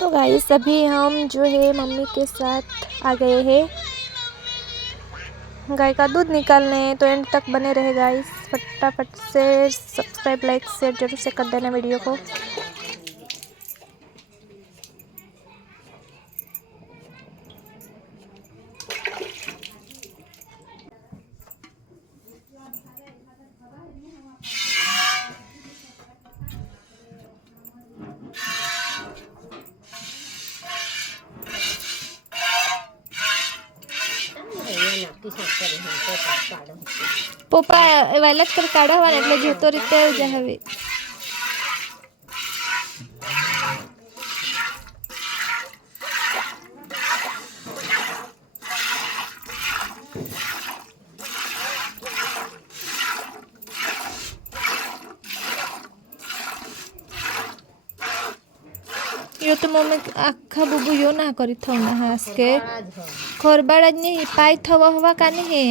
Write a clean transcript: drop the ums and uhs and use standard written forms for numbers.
तो गाइस अभी हम जो है मम्मी के साथ आ गए हैं गाय का दूध निकालने। तो एंड तक बने रहे गाइस। फटाफट से सब्सक्राइब लाइक शेयर जरूर से कर देना वीडियो को। पप्पा वायलाच कर काढा हवा એટલે જોતો રીતે જ હવે यो तो मम्मी आखा बुबू यो ना करी थौ ना हास के खोरबाड़ नहीं पाई थवा हवा का नहीं